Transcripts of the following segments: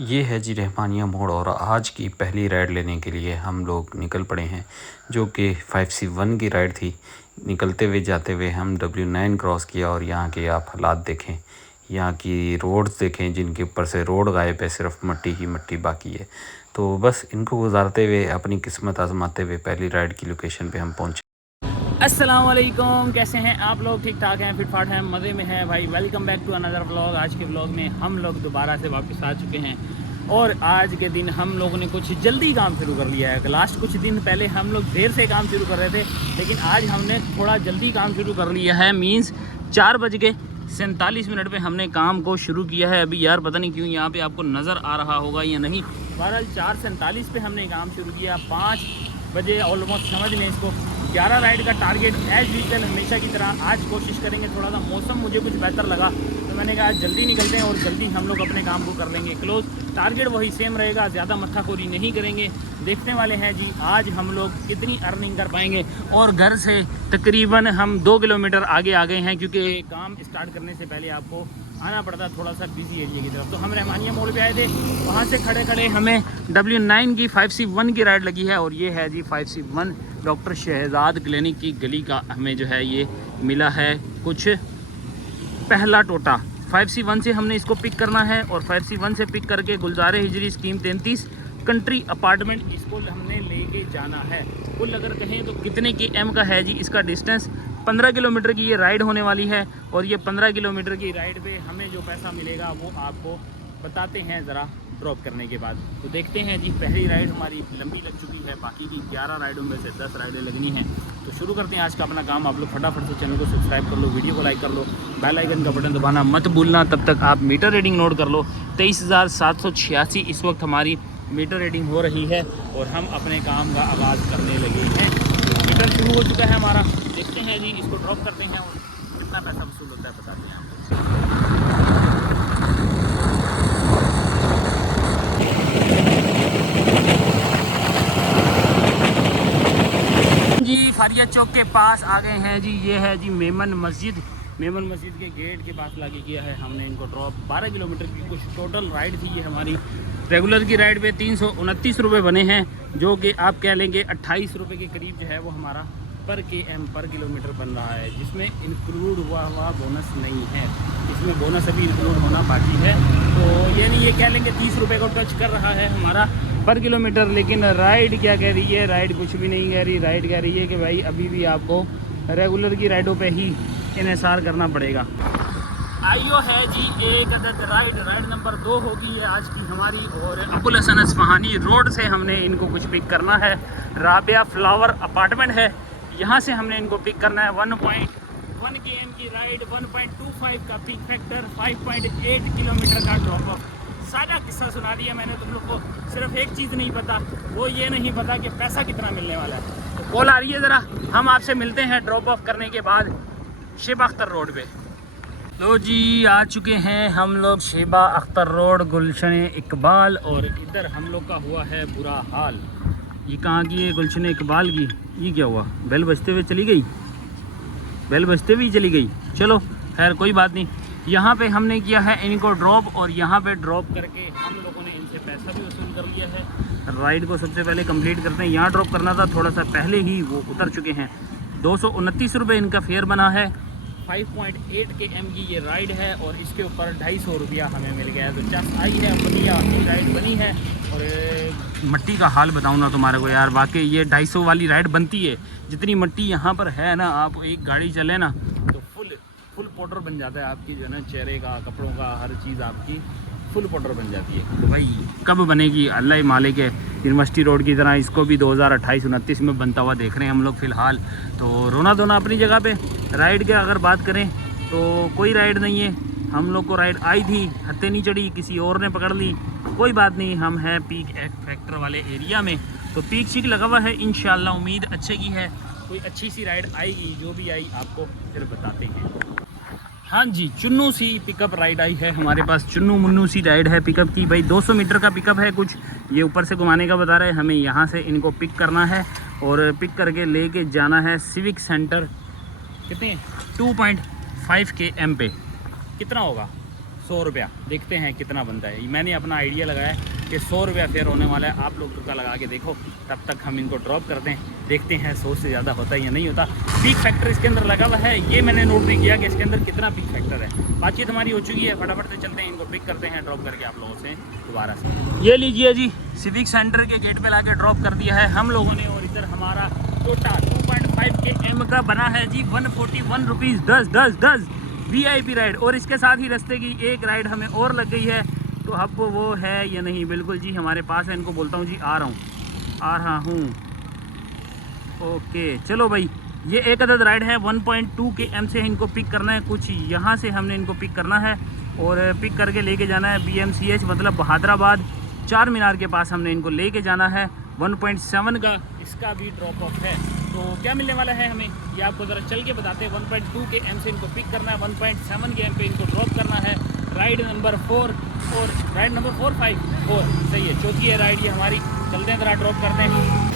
ये है जी रहमानिया मोड़ और आज की पहली राइड लेने के लिए हम लोग निकल पड़े हैं, जो कि 5C1 की राइड थी। निकलते हुए जाते हुए हम W9 क्रॉस किया और यहाँ के आप हालात देखें, यहाँ की रोड्स देखें जिनके ऊपर से रोड गायब है, सिर्फ मट्टी ही मट्टी बाकी है। तो बस इनको गुजारते हुए अपनी किस्मत आजमाते हुए पहली राइड की लोकेशन पे हम पहुँचे। अस्सलाम वालेकुम, कैसे हैं आप लोग? ठीक ठाक हैं, फिट फाट हैं, मज़े में हैं भाई। Welcome back to another vlog. आज के व्लॉग में हम लोग दोबारा से वापस आ चुके हैं और आज के दिन हम लोगों ने कुछ जल्दी काम शुरू कर लिया है। लास्ट कुछ दिन पहले हम लोग देर से काम शुरू कर रहे थे, लेकिन आज हमने थोड़ा जल्दी काम शुरू कर लिया है। मीन्स 4:47 पे हमने काम को शुरू किया है। अभी यार पता नहीं क्यों यहाँ पे आपको नज़र आ रहा होगा या नहीं। बहरहाल 4:47 पे हमने काम शुरू किया। 5 बजे ऑलमोस्ट समझ लें इसको 11 राइड का टारगेट एज यूजल हमेशा की तरह आज कोशिश करेंगे। थोड़ा सा मौसम मुझे कुछ बेहतर लगा तो मैंने कहा आज जल्दी निकलते हैं और जल्दी हम लोग अपने काम को कर लेंगे क्लोज। टारगेट वही सेम रहेगा, ज़्यादा मत्थाखोरी नहीं करेंगे। देखने वाले हैं जी आज हम लोग कितनी अर्निंग कर पाएंगे। और घर से तकरीबन हम 2 किलोमीटर आगे आ गए हैं, क्योंकि काम स्टार्ट करने से पहले आपको आना पड़ता है थोड़ा सा बिजी एरिया की तरफ। तो हम रहमानिया मोड़ पे आए थे, वहाँ से खड़े खड़े हमें W9 की 5C1 की राइड लगी है और ये है जी 5C1 डॉक्टर शहजाद क्लिनिक की गली का हमें जो है ये मिला है कुछ पहला टोटा। 5C1 से हमने इसको पिक करना है और 5C1 से पिक करके गुलजार हिजरी स्कीम 33 कंट्री अपार्टमेंट इसको हमने लेके जाना है। कुल अगर कहें तो कितने की एम का है जी इसका डिस्टेंस, 15 किलोमीटर की ये राइड होने वाली है। और ये 15 किलोमीटर की राइड पे हमें जो पैसा मिलेगा वो आपको बताते हैं ज़रा ड्रॉप करने के बाद। तो देखते हैं जी, पहली राइड हमारी लंबी लग चुकी है, बाकी की 11 राइडों में से 10 राइडें लगनी हैं। तो शुरू करते हैं आज का अपना काम। आप लोग फटाफट से चैनल को सब्सक्राइब कर लो, वीडियो को लाइक कर लो, बेल आइकन का बटन दबाना मत भूलना। तब तक आप मीटर रीडिंग नोट कर लो। 23,786 इस वक्त हमारी मीटर रीडिंग हो रही है और हम अपने काम का आगाज़ करने लगे हैं। मीटर शुरू हो चुका है हमारा। देखते हैं जी, इसको ड्रॉप करते हैं और कितना पैसा वसूल होता है बताते हैं आपको। जी फारिया चौक के पास आ गए हैं जी। ये है जी मेमन मस्जिद। मेमन मस्जिद के गेट के पास लाके किया है हमने इनको ड्रॉप। 12 किलोमीटर की कुछ टोटल राइड थी ये हमारी। रेगुलर की राइड पे 329 रुपये बने हैं, जो कि आप कह लेंगे 28 रुपये के करीब जो है वो हमारा पर किलोमीटर बन रहा है, जिसमें इंक्लूड हुआ बोनस नहीं है। इसमें बोनस अभी इंक्लूड होना बाकी है। तो यानी ये कह लेंगे 30 रुपये को टच कर रहा है हमारा पर किलोमीटर। लेकिन राइड क्या कह रही है? राइड कुछ भी नहीं कह रही। राइड कह रही है कि भाई अभी भी आपको रेगुलर की राइडों पे ही इन्हिसार करना पड़ेगा। आइयो है जी एक अदद राइड नंबर 2 होगी है आज की हमारी। और अबुल हसन अस्फहानी रोड से हमने इनको कुछ पिक करना है। राबिया फ्लावर अपार्टमेंट है, यहाँ से हमने इनको पिक करना है। 1.1 km की राइड, 1.25 का पिक फैक्टर, 5.8 किलोमीटर का ड्रॉप ऑफ। सारा किस्सा सुना दिया मैंने तुम लोग को। सिर्फ एक चीज़ नहीं पता, वो ये नहीं पता कि पैसा कितना मिलने वाला है। तो कॉल आ रही है, ज़रा हम आपसे मिलते हैं ड्रॉप ऑफ करने के बाद शेबा अख्तर रोड पे। लो जी आ चुके हैं हम लोग शेबा अख्तर रोड, गुलशन इकबाल। और इधर हम लोग का हुआ है बुरा हाल। ये कहाँ की है? गुलशन इकबाल की। ये क्या हुआ? बेल बजते हुए चली गई, बेल बजते हुए चली गई। चलो खैर कोई बात नहीं। यहाँ पे हमने किया है इनको ड्रॉप और यहाँ पे ड्रॉप करके हम लोगों ने इनसे पैसा भी वसूल कर लिया है। राइड को सबसे पहले कंप्लीट करते हैं। यहाँ ड्रॉप करना था, थोड़ा सा पहले ही वो उतर चुके हैं। 229 रुपये इनका फेयर बना है। 5.8 km की ये राइड है और इसके ऊपर 250 रुपया हमें मिल गया है। तो चस आई है, बढ़िया राइड बनी है। और मट्टी का हाल बताऊँ ना तुम्हारे को यार, वाकई ये 250 वाली राइड बनती है। जितनी मट्टी यहाँ पर है ना, आप एक गाड़ी चले ना तो फुल पाउडर बन जाता है आपकी, जो है ना चेहरे का, कपड़ों का, हर चीज़ आपकी फुल पाउडर बन जाती है। तो भाई कब बनेगी अल्लाह ही मालिक है। यूनिवर्सिटी रोड की तरह इसको भी 2028-29 में बनता हुआ देख रहे हैं हम लोग फ़िलहाल। तो रोना धोना अपनी जगह पे। राइड की अगर बात करें तो कोई राइड नहीं है। हम लोग को राइड आई थी, हत्ते नहीं चढ़ी, किसी और ने पकड़ ली। कोई बात नहीं, हम हैं पीक फैक्टर वाले एरिया में, तो पीक शीक लगा हुआ है। इंशाल्लाह उम्मीद अच्छे की है, कोई अच्छी सी राइड आएगी। जो भी आई आपको फिर बताते हैं। हाँ जी, चुन्नू सी पिकअप राइड आई है हमारे पास। चुन्नू मुन्नू सी राइड है पिकअप की भाई। 200 मीटर का पिकअप है कुछ। ये ऊपर से घुमाने का बता रहे हैं। हमें यहाँ से इनको पिक करना है और पिक करके लेके जाना है सिविक सेंटर। कितने 2.5 km पे कितना होगा? 100 रुपया, देखते हैं कितना बनता है। मैंने अपना आइडिया लगाया कि 100 रुपया फेयर होने वाला है, आप लोग का लगा के देखो। तब तक हम इनको ड्रॉप करते हैं, देखते हैं 100 से ज़्यादा होता है या नहीं होता। पीक फैक्टर इसके अंदर लगा हुआ है, ये मैंने नोट नहीं किया कि इसके अंदर कितना पीक फैक्टर है। बातचीत हमारी हो चुकी है, फटाफट से चलते हैं, इनको पिक करते हैं ड्रॉप करके आप लोगों से दोबारा से। ये लीजिए जी, सिविक सेंटर के गेट पे लाके ड्रॉप कर दिया है हम लोगों ने। और इधर हमारा टोटा 2.5 के एम का बना है जी 141 रुपीज़ 10 VIP राइड। और इसके साथ ही रास्ते की एक राइड हमें और लग गई है, तो अब वो है या नहीं? बिल्कुल जी हमारे पास है। इनको बोलता हूँ जी आ रहा हूँ। ओके चलो भाई, ये एक अदद राइड है 1.2 के एम से इनको पिक करना है। कुछ यहाँ से हमने इनको पिक करना है और पिक करके लेके जाना है BMCH मतलब बहादराबाद चार मीनार के पास हमने इनको लेके जाना है। 1.7 का इसका भी ड्रॉप ऑफ है। तो क्या मिलने वाला है हमें ये आपको ज़रा चल के बताते हैं। 1.2 के एम से इनको पिक करना है, 1.7 के एम पे इनको ड्रॉप करना है। राइड नंबर 4 और राइड नंबर 4 सही है, चौथी है राइड ये हमारी। चलते हैं ज़रा ड्रॉप करते हैं।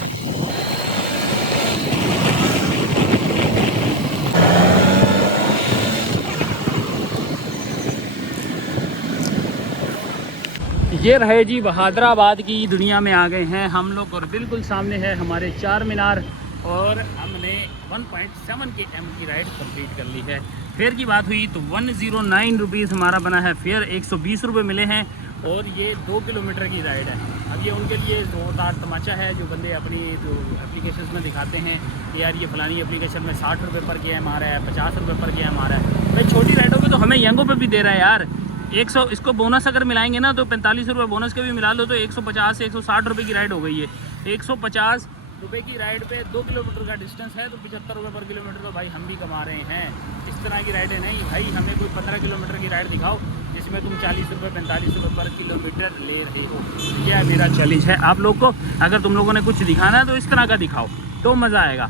ये रहे जी बहादराबाद की दुनिया में आ गए हैं हम लोग और बिल्कुल सामने है हमारे चार मीनार। और हमने 1.7 के एम की राइड कंप्लीट कर ली है। फेयर की बात हुई तो 109 रुपीज़ हमारा बना है फेयर, 120 रुपये मिले हैं। और ये 2 किलोमीटर की राइड है। अब ये उनके लिए जोरदार तमाचा है जो बंदे अपनी जो एप्लीकेशन में दिखाते हैं कि यार ये फलानी एप्लीकेशन में 60 रुपये पर के एम आ रहा है, 50 रुपये पर के एम आ रहा है। भाई छोटी राइडों में तो हमें यंगों पे भी दे रहा है यार। 100 इसको बोनस अगर मिलाएंगे ना तो 45 रुपये बोनस के भी मिला लो तो 150 से 160 रुपये की राइड हो गई है। 150 रुपये की राइड पे 2 किलोमीटर का डिस्टेंस है तो 75 रुपये पर किलोमीटर तो भाई हम भी कमा रहे हैं। इस तरह की राइडें नहीं भाई, हमें कोई 15 किलोमीटर की राइड दिखाओ जिसमें तुम 40 रुपये 45 रुपये पर किलोमीटर ले रहे हो। यह मेरा चैलेंज है आप लोग को। अगर तुम लोगों ने कुछ दिखाना है तो इस तरह का दिखाओ तो मज़ा आएगा।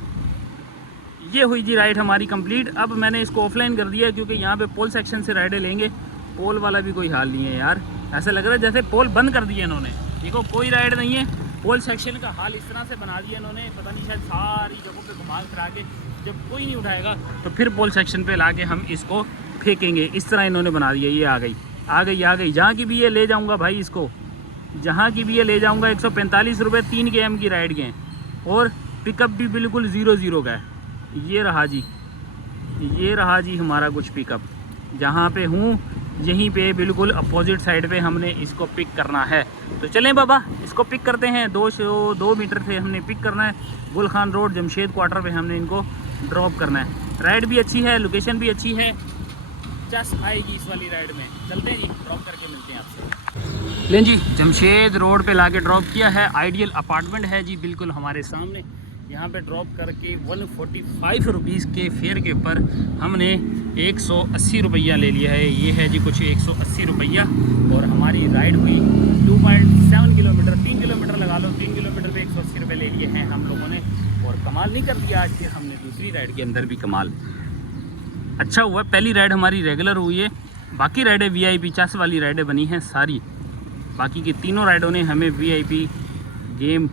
ये हुई जी राइड हमारी कंप्लीट। अब मैंने इसको ऑफलाइन कर दिया क्योंकि यहाँ पे पोल सेक्शन से राइडें लेंगे। पोल वाला भी कोई हाल नहीं है यार, ऐसा लग रहा है जैसे पोल बंद कर दिए इन्होंने। देखो कोई राइड नहीं है, पोल सेक्शन का हाल इस तरह से बना दिया इन्होंने। पता नहीं शायद सारी जगहों पे घुमा फिरा के जब कोई नहीं उठाएगा तो फिर पोल सेक्शन पे लाके हम इसको फेंकेंगे। इस तरह इन्होंने बना दिया। ये आ गई जहाँ की भी ये ले जाऊँगा भाई, इसको जहाँ की भी ये ले जाऊँगा। 145 रुपये 3 के एम की राइड के हैं और पिकअप भी बिल्कुल 0 का है। ये रहा जी हमारा कुछ पिकअप। जहाँ पे हूँ यहीं पे बिल्कुल अपोजिट साइड पे हमने इसको पिक करना है। तो चलें बाबा इसको पिक करते हैं। 2 मीटर से हमने पिक करना है। गुल खान रोड जमशेद क्वार्टर पे हमने इनको ड्रॉप करना है। राइड भी अच्छी है, लोकेशन भी अच्छी है, चस आएगी इस वाली राइड में। चलते हैं जी, ड्रॉप करके मिलते हैं आपसे। लें जी, जमशेद रोड पे लाके ड्रॉप किया है। आइडियल अपार्टमेंट है जी बिल्कुल हमारे सामने। यहाँ पे ड्रॉप करके 145 रुपीज़ के फेयर के ऊपर हमने 180 रुपया ले लिया है। ये है जी कुछ 180 रुपया। और हमारी राइड हुई 2.7 किलोमीटर, 3 किलोमीटर लगा लो। 3 किलोमीटर पे 180 रुपये ले लिए हैं हम लोगों ने। और कमाल नहीं कर दिया आज, फिर हमने दूसरी राइड के अंदर भी कमाल अच्छा हुआ। पहली राइड हमारी रेगुलर हुई है, बाकी राइडें VIP 50 वाली राइडें बनी हैं सारी। बाकी की तीनों राइडों ने हमें VIP गेम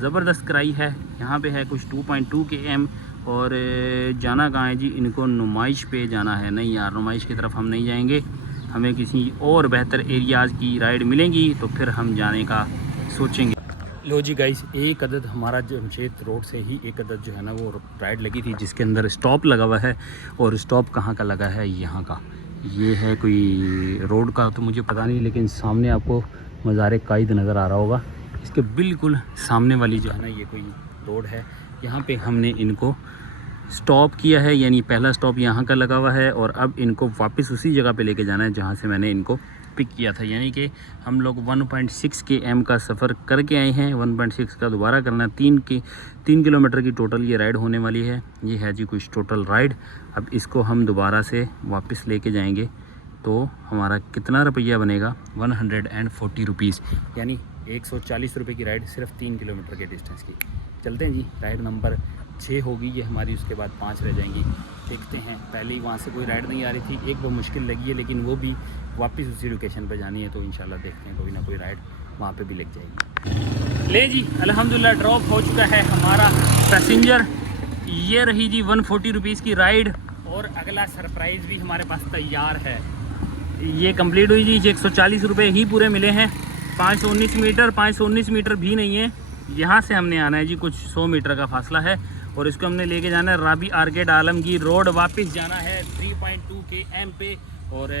ज़बरदस्त कराई है। यहाँ पे है कुछ 2.2 के एम। और जाना कहाँ है जी? इनको नुमाइश पे जाना है। नहीं यार, नुमाइश की तरफ हम नहीं जाएंगे, हमें किसी और बेहतर एरियाज़ की राइड मिलेंगी तो फिर हम जाने का सोचेंगे। लो जी गाइस, एक अदद हमारा जमशेद रोड से ही एक अदद जो है ना वो राइड लगी थी जिसके अंदर स्टॉप लगा हुआ है। और स्टॉप कहाँ का लगा है? यहाँ का। ये है कोई रोड का तो मुझे पता नहीं, लेकिन सामने आपको मज़ार कायद नज़र आ रहा होगा। इसके बिल्कुल सामने वाली जो है ना ये कोई रोड है, यहाँ पे हमने इनको स्टॉप किया है। यानी पहला स्टॉप यहाँ का लगा हुआ है और अब इनको वापस उसी जगह पे लेके जाना है जहाँ से मैंने इनको पिक किया था। यानी कि हम लोग 1.6 के एम का सफ़र करके आए हैं, 1.6 का दोबारा करना। 3 किलोमीटर की टोटल ये राइड होने वाली है। ये है जी कुछ टोटल राइड। अब इसको हम दोबारा से वापस लेके जाएंगे तो हमारा कितना रुपया बनेगा? 140 रुपीज़, यानी 140 रुपये की राइड सिर्फ 3 किलोमीटर के डिस्टेंस की। चलते हैं जी, राइड नंबर 6 होगी ये हमारी, उसके बाद 5 रह जाएंगी। देखते हैं, पहले ही वहाँ से कोई राइड नहीं आ रही थी, एक वो मुश्किल लगी है लेकिन वो भी वापस उसी लोकेशन पर जानी है। तो इंशाल्लाह देखते हैं कोई ना कोई राइड वहाँ पे भी लग जाएगी। ले जी, अल्हम्दुलिल्लाह ड्रॉप हो चुका है हमारा पैसेंजर। ये रही जी 140 रुपीज़ की राइड। और अगला सरप्राइज़ भी हमारे पास तैयार है। ये कंप्लीट हुई जी। 140 रुपये ही पूरे मिले हैं। 519 मीटर भी नहीं है। यहाँ से हमने आना है जी, कुछ 100 मीटर का फासला है और इसको हमने लेके जाना है राबी आर्केड आलमगीर रोड। वापस जाना है 3.2 km पे। और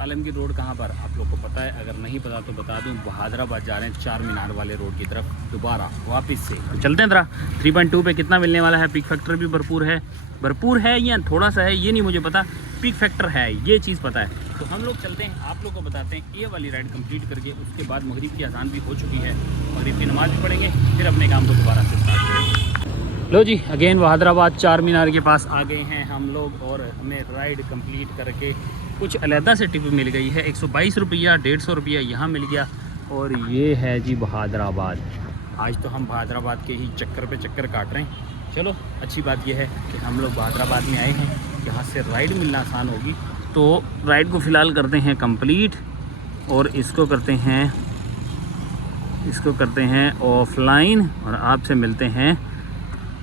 आलमगीर रोड कहाँ पर आप लोग को पता है? अगर नहीं पता तो बता दूं, बहादुराबाद जा रहे हैं चार मीनार वाले रोड की तरफ दोबारा वापस से। तो चलते हैं ज़रा 3.2 पे कितना मिलने वाला है। पिक फैक्टर भी भरपूर है या थोड़ा सा है ये नहीं मुझे पता, पिक फैक्टर है ये चीज़ पता है। तो हम लोग चलते हैं, आप लोग को बताते हैं ये वाली राइड कंप्लीट करके। उसके बाद मगरिब की अज़ान भी हो चुकी है, मगरिब की नमाज़ भी पढ़ेंगे, फिर अपने काम को दोबारा से स्टार्ट करेंगे। लो जी, अगेन बहादुराबाद चार मीनार के पास आ गए हैं हम लोग और हमें राइड कंप्लीट करके कुछ अलहदा से टिप मिल गई है। 122 रुपया, 150 रुपया यहाँ मिल गया। और ये है जी बहादुराबाद। आज तो हम बहादुराबाद के ही चक्कर पे चक्कर काट रहे हैं। चलो अच्छी बात यह है कि हम लोग बहादुराबाद में आए हैं, यहाँ से राइड मिलना आसान होगी। तो राइड को फ़िलहाल करते हैं कंप्लीट और इसको करते हैं ऑफलाइन और आपसे मिलते हैं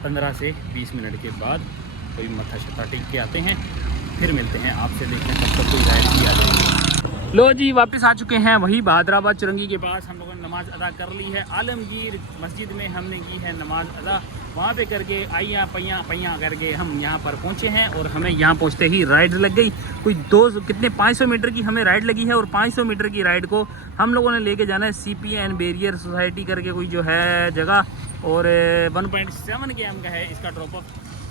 15 से 20 मिनट के बाद। कोई मत्था शत्था टेक के आते हैं, फिर मिलते हैं आपसे। देखते हैं तब तक कोई राइड भी आ जाएगी। लो जी, वापस आ चुके हैं वही बहादुराबाद चुरंगी के पास। हम लोगों ने नमाज़ अदा कर ली है आलमगीर मस्जिद में, हमने की है नमाज़ अदा। वहाँ पे करके आइयाँ पैयाँ करके हम यहाँ पर पहुँचे हैं और हमें यहाँ पहुँचते ही राइड लग गई। कोई 500 मीटर की हमें राइड लगी है और 500 मीटर की राइड को हम लोगों ने लेके जाना है CPN बैरियर सोसाइटी करके कोई जो है जगह। और 1.7 km का है इसका ड्रॉप ऑफ।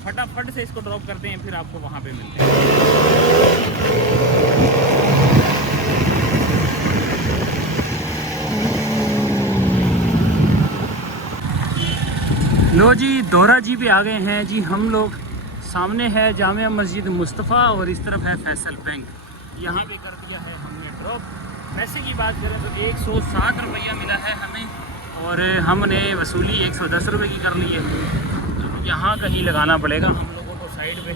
फटाफट से इसको ड्रॉप करते हैं, फिर आपको वहाँ पे मिलते हैं। लो जी, दोहरा जी पे आ गए हैं जी हम लोग। सामने है जामिया मस्जिद मुस्तफ़ा और इस तरफ है फैसल बैंक। यहाँ पे कर दिया है हमने ड्रॉप। पैसे की बात करें तो 107 रुपया मिला है हमें और हमने वसूली 110 रुपये की कर ली है। तो यहाँ कहीं लगाना पड़ेगा हम लोगों को साइड पे।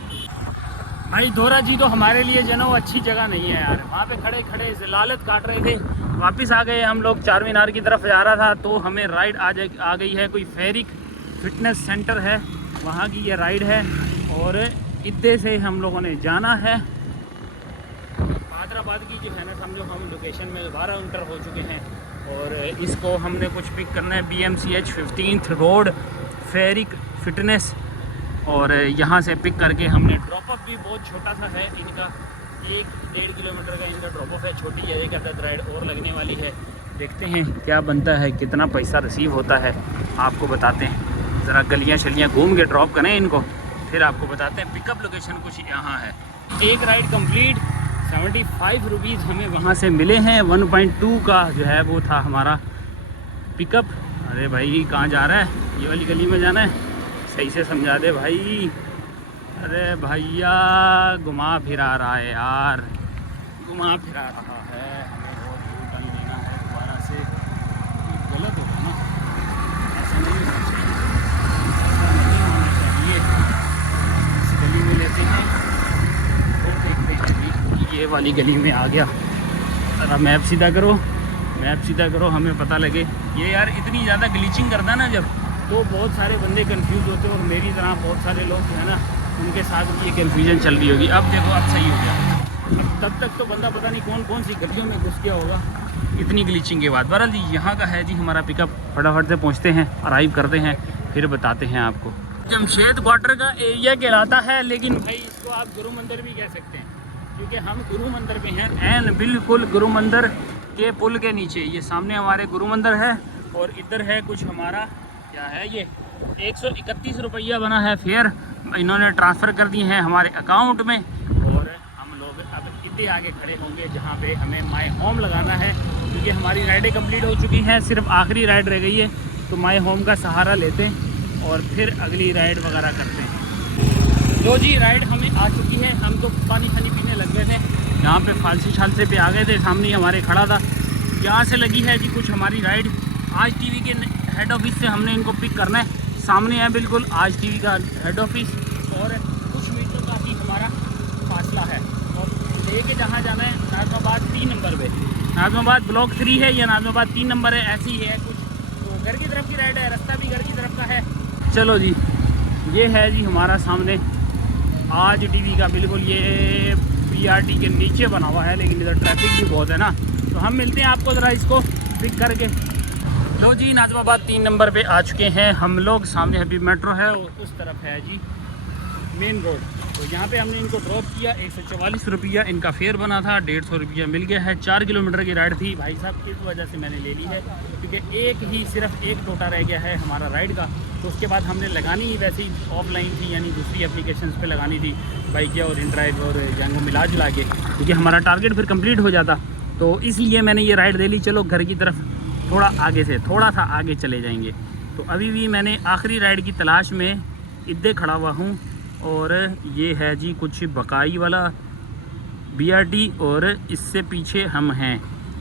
भाई दोहरा जी तो हमारे लिए जो ना वो अच्छी जगह नहीं है यार। वहाँ पे खड़े खड़े ज़लालत काट रहे थे। वापस आ गए हम लोग, चार मीनार की तरफ जा रहा था तो हमें राइड आ गई है। कोई फेरिक फिटनेस सेंटर है, वहाँ की ये राइड है और इधर से हम लोगों ने जाना है। बहादुराबाद की जो है ना, समझो हम लोकेशन में दोबारा इंटर हो चुके हैं और इसको हमने कुछ पिक करना है BMCH 15th road ferric fitness. और यहाँ से पिक करके हमने ड्रॉप ऑफ भी बहुत छोटा सा है इनका, 1-1.5 किलोमीटर का इनका ड्रॉप ऑफ है। छोटी है, एक अदद राइड और लगने वाली है। देखते हैं क्या बनता है, कितना पैसा रिसीव होता है आपको बताते हैं। ज़रा गलियाँ शलियाँ घूम के ड्रॉप करें इनको, फिर आपको बताते हैं। पिकअप लोकेशन कुछ यहाँ है। एक राइड कंप्लीट, 75 रुपीज़ हमें वहाँ से मिले हैं। 1.2 का जो है वो था हमारा पिकअप। अरे भाई कहाँ जा रहा है? ये वाली गली में जाना है, सही से समझा दे भाई। अरे भैया घुमा फिरा रहा है यार, घुमा फिरा रहा है। हमें और यू टर्न लेना है दोबारा से। गलत होगा ना, ऐसा नहीं होना चाहिए, ऐसा नहीं होना चाहिए। इस गली में लेते हैं और देखते हैं कि ये वाली गली में आ गया। ज़रा मैप सीधा करो, हमें पता लगे। ये यार इतनी ज़्यादा ग्लिचिंग करता ना जब, तो बहुत सारे बंदे कंफ्यूज होते हैं और मेरी तरह बहुत सारे लोग जो है ना, उनके साथ भी ये कन्फ्यूजन चल रही होगी। अब देखो, अब सही हो गया। तब तक तो बंदा पता नहीं कौन कौन सी गलियों में घुस गया होगा इतनी ग्लिचिंग के बाद। बहरहाल जी, यहाँ का है जी हमारा पिकअप। फटाफट से पहुँचते हैं, अराइव करते हैं, फिर बताते हैं आपको। जमशेद क्वार्टर का एरिया कहलाता है, लेकिन भाई इसको आप गुरु मंदिर भी कह सकते हैं, क्योंकि हम गुरु मंदिर में हैं। एन बिल्कुल गुरु मंदिर के पुल के नीचे। ये सामने हमारे गुरु मंदिर है और इधर है कुछ हमारा, क्या है ये, 131 रुपया बना है फेयर। इन्होंने ट्रांसफ़र कर दिए हैं हमारे अकाउंट में और हम लोग अब इतने आगे खड़े होंगे जहाँ पे हमें माय होम लगाना है, क्योंकि हमारी राइडें कंप्लीट हो चुकी हैं। सिर्फ आखिरी राइड रह गई है, तो माय होम का सहारा लेते हैं और फिर अगली राइड वगैरह करते हैं। तो जी राइड हमें आ चुकी है। हम तो पानी पीने लग गए थे, यहाँ पे फालसी छालसे पे आ गए थे। सामने हमारे खड़ा था, यहाँ से लगी है जी कुछ हमारी राइड। आज टीवी के हेड ऑफिस से हमने इनको पिक करना है। सामने है बिल्कुल आज टीवी का हेड ऑफिस और कुछ मीटर का ही हमारा फासला है। और लेके जहाँ जाना है, नाज़िमाबाद 3 नंबर पे, नाज़िमाबाद ब्लॉक 3 है या नाज़िमाबाद 3 नंबर है, ऐसी ही है कुछ। तो घर की तरफ की राइड है, रास्ता भी घर की तरफ का है। चलो जी, ये है जी हमारा सामने आज टीवी का बिल्कुल ये PRT के नीचे बना हुआ है, लेकिन इधर ट्रैफिक भी बहुत है ना। तो हम मिलते हैं आपको ज़रा इसको पिक करके। लो जी, नाज़िमाबाद 3 नंबर पे आ चुके हैं हम लोग। सामने अभी मेट्रो है और उस तरफ है जी मेन रोड। तो यहाँ पे हमने इनको ड्रॉप किया। 144 रुपया इनका फेयर बना था, 150 रुपया मिल गया है। 4 किलोमीटर की राइड थी भाई साहब, इस वजह से मैंने ले ली है क्योंकि सिर्फ एक टोटा रह गया है हमारा राइड का। तो उसके बाद हमने लगानी ही वैसे ही ऑफलाइन थी, यानी दूसरी एप्लीकेशंस पे लगानी थी, बाइक और इनड्राइव और जंगो मिला जुला के, क्योंकि हमारा टारगेट फिर कंप्लीट हो जाता। तो इसलिए मैंने ये राइड ले ली। चलो घर की तरफ थोड़ा सा आगे चले जाएंगे। तो अभी भी मैंने आखिरी राइड की तलाश में इधर खड़ा हुआ हूँ और ये है जी कुछ बकाई वाला BRT और इससे पीछे हम हैं।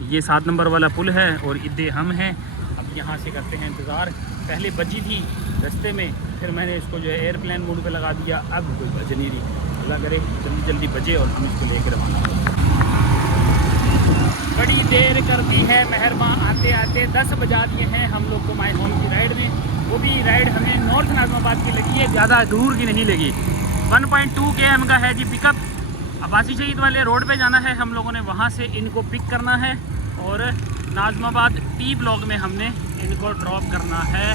ये 7 नंबर वाला पुल है और इधर हम हैं। अब यहाँ से करते हैं इंतज़ार। पहले बजी थी रास्ते में, फिर मैंने इसको जो है एयरप्लेन मोड पे लगा दिया। अब कोई बज नहीं रही, अल्लाह करे जल्दी जल्दी बजे और हम इसको लेकर रवाना हो। बड़ी देर कर दी है मेहरबान, आते आते 10 बजा दिए हैं हम लोग को माय होम की राइड में। वो भी राइड हमें नॉर्थ नाज़िमाबाद की लगी है, ज़्यादा दूर की नहीं लगी। 1.2 km का है जी पिकअप। अब्बासी शहीद वाले रोड पे जाना है हम लोगों ने, वहाँ से इनको पिक करना है और नाज़िमाबाद T ब्लॉक में हमने इनको ड्रॉप करना है।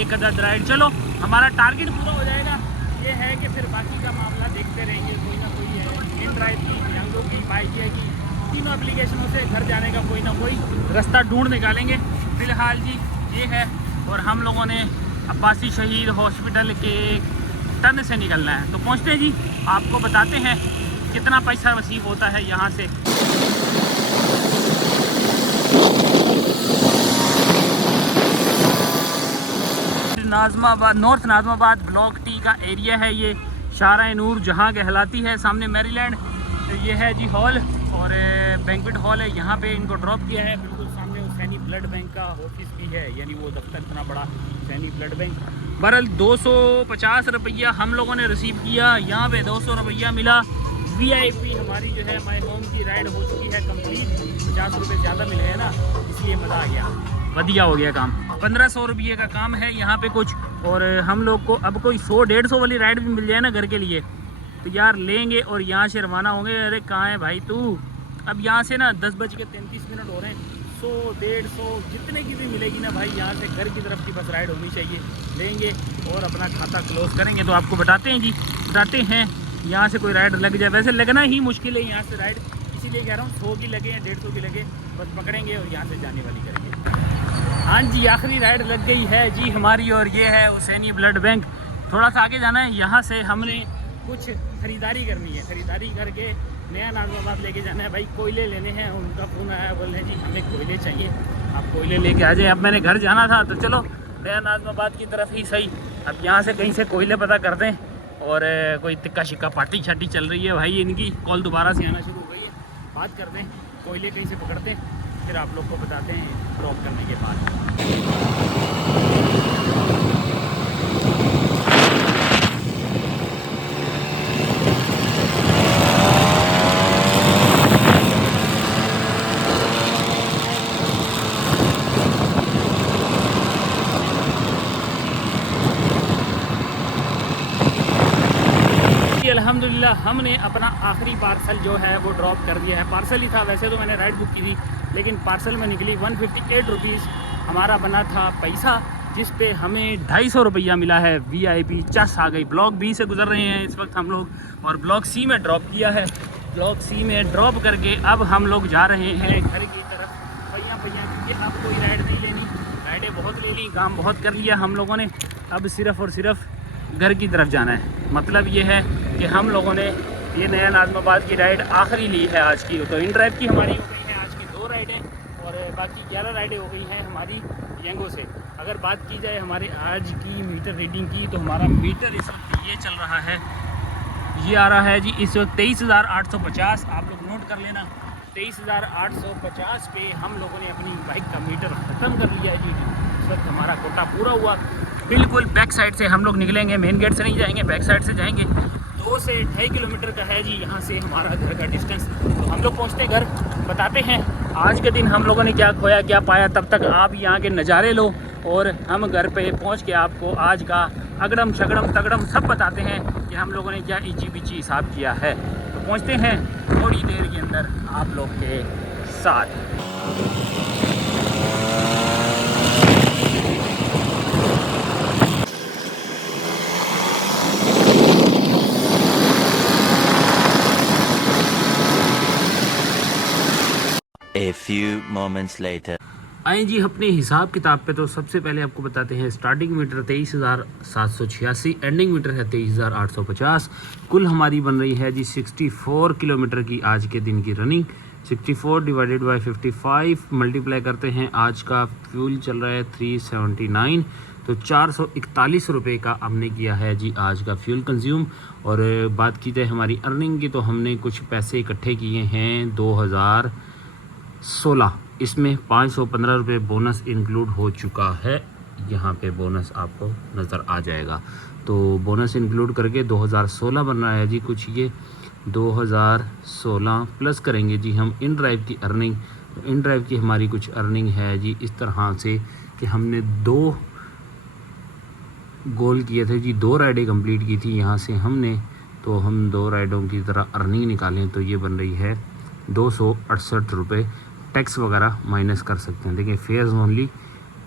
एक अदद राइड, चलो हमारा टारगेट पूरा हो जाएगा। ये है कि फिर बाकी का मामला देखते रहेंगे। कोई ना कोई है इन ड्राइव की, यंगो की, बाइक की, तीनों एप्लीकेशनों से घर जाने का कोई ना कोई रास्ता ढूंढ निकालेंगे। फ़िलहाल जी ये है, और हम लोगों ने अब्बासी शहीद हॉस्पिटल के टर्न से निकलना है। तो पहुँचते हैं जी, आपको बताते हैं कितना पैसा वसीब होता है यहाँ से। Nazimabad, north Nazimabad block T का एरिया है ये। शारा नूर जहाँ कहलाती है, सामने मैरीलैंड। ये है जी हॉल और बैंक्वेट हॉल है। यहाँ पे इनको ड्रॉप किया है। बिल्कुल सामने हुसैनी ब्लड बैंक का ऑफिस भी है, यानी वो दफ्तर इतना बड़ा हुसैनी ब्लड बैंक। बहरहाल 250 रुपया हम लोगों ने रिसीव किया। यहाँ पे 200 रुपया मिला। VIP हमारी जो है माय होम की राइड हो चुकी है कंप्लीट। 50 रुपये ज़्यादा मिले हैं ना, इसलिए मज़ा आ गया, बढ़िया हो गया काम। 1500 रुपये का काम है यहाँ पे कुछ। और हम लोग को अब कोई 100-150 वाली राइड भी मिल जाए ना घर के लिए तो यार लेंगे और यहाँ से रवाना होंगे। अरे कहाँ है भाई तू? अब यहाँ से ना 10:33 हो रहे हैं। 100-150 जितने की भी मिलेगी ना भाई, यहाँ से घर की तरफ की बस राइड होनी चाहिए। लेंगे और अपना खाता क्लोज करेंगे। तो आपको बताते हैं जी, बताते हैं यहाँ से कोई राइड लग जाए। वैसे लगना ही मुश्किल है यहाँ से राइड, इसीलिए कह रहा हूँ 100 की लगे या 150 की लगे, बस पकड़ेंगे और यहाँ से जाने वाली करेंगे। हाँ जी, आखिरी राइड लग गई है जी हमारी और ये है हुसैनी ब्लड बैंक। थोड़ा सा आगे जाना है, यहाँ से हमने कुछ ख़रीदारी करनी है। ख़रीदारी करके नया नाज़िमाबाद लेके जाना है भाई। कोयले लेने हैं, उनका फ़ोन आया, बोल रहे जी हमें कोयले चाहिए, आप कोयले लेके आ जाए। अब मैंने घर जाना था तो चलो नया नाज़िमाबाद की तरफ ही सही। अब यहाँ से कहीं से कोयले पता करते हैं। और कोई तिक्का शिक्का पार्टी शार्टी चल रही है भाई इनकी, कॉल दोबारा से आना शुरू हो गई है। बात करते हैं, कोयले कहीं से पकड़ते हैं, फिर आप लोग को बताते हैं ड्रॉप करने के बाद। अल्हम्दुलिल्लाह हमने अपना आखिरी पार्सल जो है वो ड्रॉप कर दिया है। पार्सल ही था, वैसे तो मैंने राइड बुक की थी, लेकिन पार्सल में निकली 158 रुपीज़ हमारा बना था पैसा, जिस पे हमें 250 रुपया मिला है। VIP चस आ गई। ब्लॉक B से गुजर रहे हैं इस वक्त हम लोग और ब्लॉक C में ड्रॉप किया है। ब्लॉक C में ड्रॉप करके अब हम लोग जा रहे हैं घर की तरफ पहिया, क्योंकि अब कोई राइड नहीं लेनी। राइडें बहुत ले ली, काम बहुत कर लिया हम लोगों ने। अब सिर्फ़ और सिर्फ घर की तरफ जाना है। मतलब ये है कि हम लोगों ने ये नया नाज़िमाबाद की राइड आखिरी ली है आज की। तो इन ड्राइव की हमारी हो गई हैं आज की 2 राइडें और बाकी 11 राइडें हो गई हैं हमारी यंगो से। अगर बात की जाए हमारे आज की मीटर रीडिंग की, तो हमारा मीटर इस वक्त ये चल रहा है, ये आ रहा है जी इस वक्त 23,850। आप लोग नोट कर लेना, 23,850 पे हम लोगों ने अपनी बाइक का मीटर ख़त्म कर लिया है जी। इस वक्त हमारा कोटा पूरा हुआ। बिल्कुल बैक साइड से हम लोग निकलेंगे, मेन गेट से नहीं जाएंगे, बैक साइड से जाएंगे। 2 से 2.5 किलोमीटर का है जी यहाँ से हमारा घर का डिस्टेंस। तो हम लोग पहुँचते घर, बताते हैं आज के दिन हम लोगों ने क्या खोया क्या पाया। तब तक आप यहाँ के नज़ारे लो और हम घर पे पहुंच के आपको आज का अगड़म शगड़म तगड़म सब बताते हैं कि हम लोगों ने क्या इची बिची हिसाब किया है। तो पहुंचते हैं थोड़ी देर के अंदर आप लोग के साथ। A few moments later. आए जी अपने हिसाब किताब पे। तो सबसे पहले आपको बताते हैं स्टार्टिंग मीटर 23,786, एंडिंग मीटर है 23,850। कुल हमारी बन रही है जी 64 किलोमीटर की आज के दिन की रनिंग। 64 डिवाइडेड बाय 55 मल्टीप्लाई करते हैं। आज का फ्यूल चल रहा है 379, तो 441 रुपये का हमने किया है जी आज का फ्यूल कंज्यूम। और बात की जाए हमारी अर्निंग की, तो हमने कुछ पैसे इकट्ठे किए हैं 2016। इसमें 515 रुपये बोनस इंक्लूड हो चुका है। यहाँ पे बोनस आपको नज़र आ जाएगा। तो बोनस इंक्लूड करके 2016 बन रहा है जी कुछ ये 2016 प्लस करेंगे जी हम इन ड्राइव की अर्निंग। तो इन ड्राइव की हमारी कुछ अर्निंग है जी इस तरह से कि हमने 2 गोल किए थे जी, 2 राइडें कंप्लीट की थी यहाँ से हमने। तो हम 2 राइडों की तरह अर्निंग निकालें तो ये बन रही है 268 रुपये। टैक्स वगैरह माइनस कर सकते हैं। देखिए फेयर्स ओनली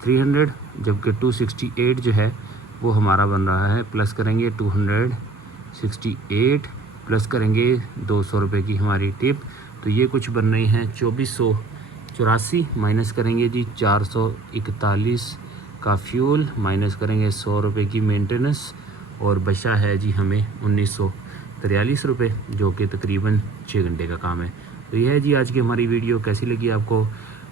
300, जबकि 268 जो है वो हमारा बन रहा है। प्लस करेंगे 268 प्लस करेंगे 200 रुपये की हमारी टिप, तो ये कुछ बन रही हैं 2484। माइनस करेंगे जी 441 का फ्यूल, माइनस करेंगे 100 रुपये की मेंटेनेंस, और बचा है जी हमें 1943 रुपये, जो कि तकरीबन 6 घंटे का काम है। तो यह है जी आज की हमारी वीडियो। कैसी लगी आपको,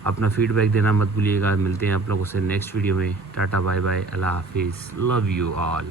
अपना फीडबैक देना मत भूलिएगा। मिलते हैं आप लोगों से नेक्स्ट वीडियो में। टाटा बाय बाय, अल्लाह हाफिज़, लव यू ऑल।